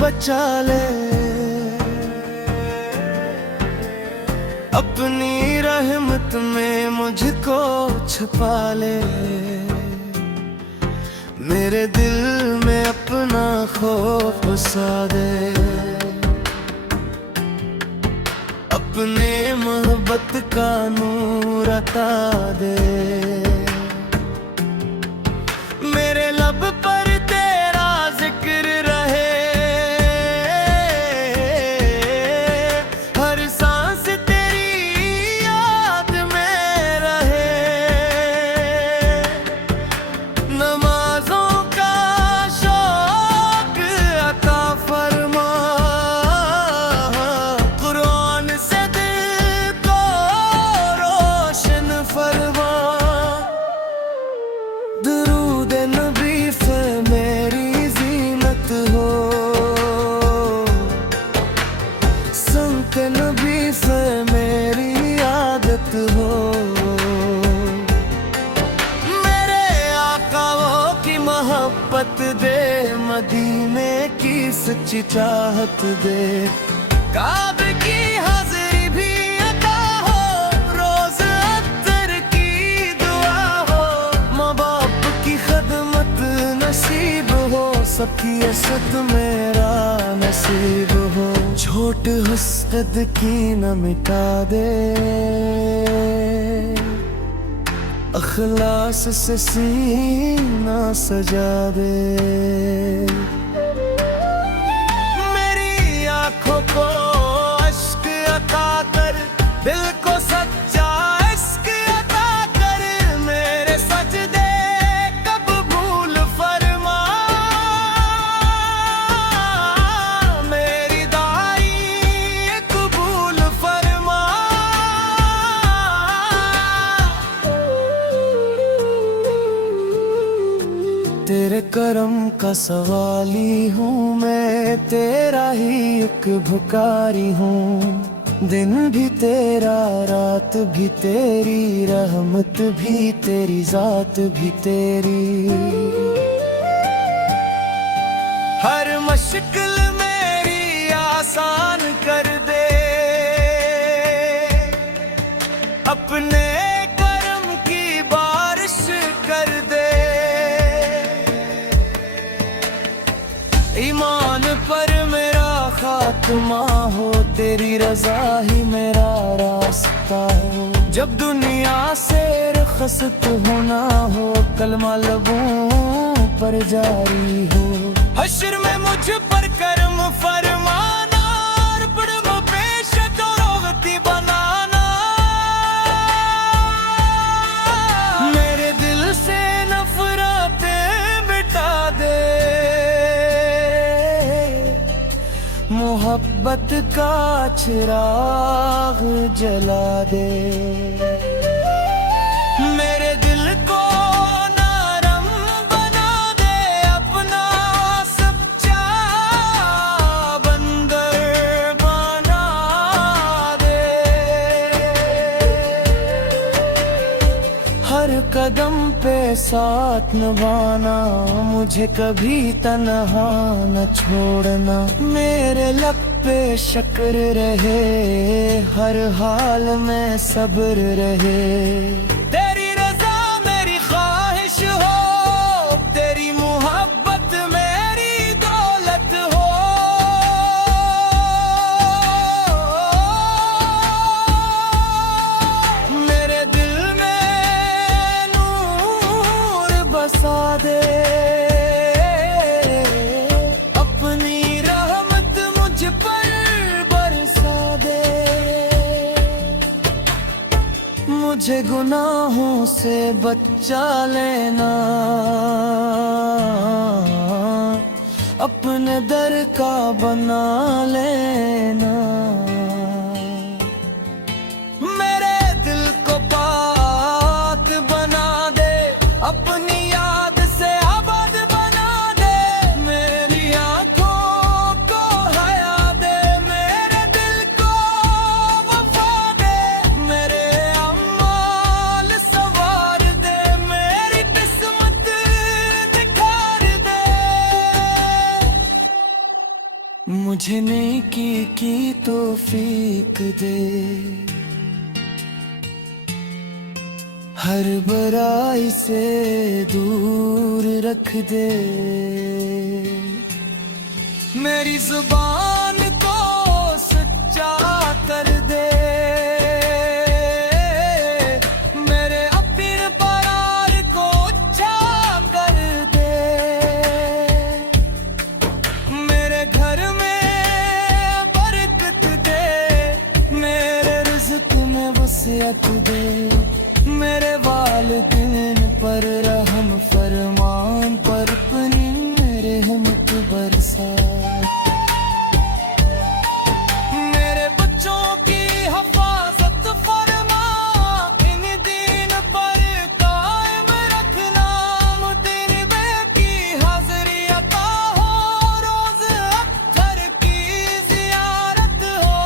बचा ले, अपनी रहमत में मुझको छुपा ले, मेरे दिल में अपना खौफ बसा दे, अपने मोहब्बत का नूर अता दे, मेरे लब पर तेरा जिक्र रहे, हर सांस तेरी याद में रहे, नमाजों का शौक अता फरमा, कुरान से दिल को रोशन फरमा, दुरूद नबी पे मेरी ज़ीनत हो, संग नबी पे मेरी आदत हो, मेरे आकाओं की मोहब्बत दे, मदीने की सच्ची चाहत दे, काबे की हाज़िरी भी अता हो, रोज़ अत्तर की दुआ हो, माँ बाप की खदमत नसीब हो, सबकी असद मेरा नसीब हो, छोट हसद की न मिटा दे, अखलास से सीना सजा दे, मेरी आँखों को अश्क अता कर, दिल को सच्चा इश्क अता कर, मेरे सजदे कबूल फरमा, मेरी दाई कबूल फरमा, तेरे करम का सवाली हूँ मैं, तेरा ही एक भिखारी हूँ, दिन भी तेरा रात भी तेरी, रहमत भी तेरी जात भी तेरी, हर मुश्किल मेरी आसान कर दे, अपने करम की बारिश कर दे, ईमान पर मेरा खात्मा हो, तेरी रजा ही मेरा रास्ता हो, जब दुनिया से रुखसत होना हो, कलमा लबों पर जारी हो, हश्र में मुझ पर करम फरमाना, और पड़ों पेश करोगती बनाना, मेरे दिल से नफरतें मिटा दे, मोहब्बत का चिराग जला दे, मेरे दिल को नरम बना दे, अपना सच्चा बंदर बना दे, हर कदम पे साथ निभाना, मुझे कभी तन्हा न छोड़ना, मेरे लब पे शुक्र रहे, हर हाल में सब्र रहे, तेरी रजा मेरी ख्वाहिश हो, तेरी मोहब्बत मेरी दौलत हो, मेरे दिल में नूर बसा दे, अपनी रहमत मुझ पर बरसा दे, मुझे गुनाहों से बचा लेना, अपने दर का बना लेना, मेरे दिल को पाक बना दे, अपनी याद से आबाद बना दे, मेरी आँखों को हया दे, मेरे दिल को वफा दे, मेरे अम्माल सवार दे, मेरी किस्मत दिखार दे, मुझे नेकी की तौफीक दे, हर बुराई से दूर रख दे। मेरी जुबान को सच्चा कर दे, मेरे अपने परार को अच्छा कर दे। मेरे घर में बरकत दे, मेरे रिज़्क़ में वसीयत दे। मेरे वालिदैन पर रहम फरमान पर अपनी रहमत बरसा। मेरे बच्चों की हिफाजत फरमा, इन दीन पर कायम रखना। मुदीन बे की हाज़री अता हो, रोज़ अख्तर की ज़ियारत हो।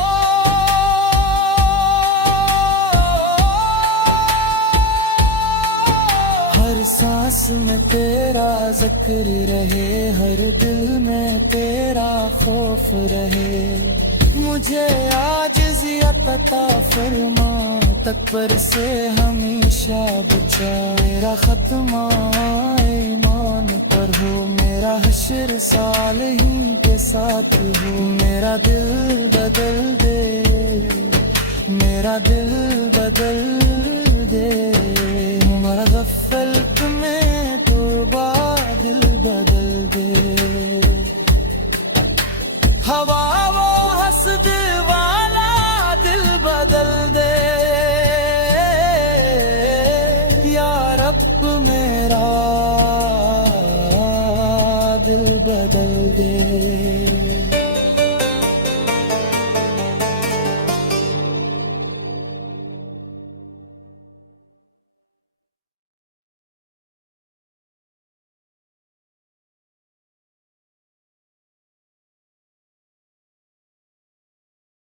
हर सांस में तेरा ज़िक्र रहे, हर दिल में तेरा खौफ रहे। मुझे आजिज़ियत अता फरमा, तकबर से हमेशा बचा। मेरा ख़त्मा ईमान पर हो, मेरा हश्र सालिहीन के साथ हो। मेरा दिल बदल दे, मेरा दिल बदल दे। हमारा गफ़लत में तौबा, दिल बदल दे। हवा वो हसद वाला दिल बदल दे। या रब मेरा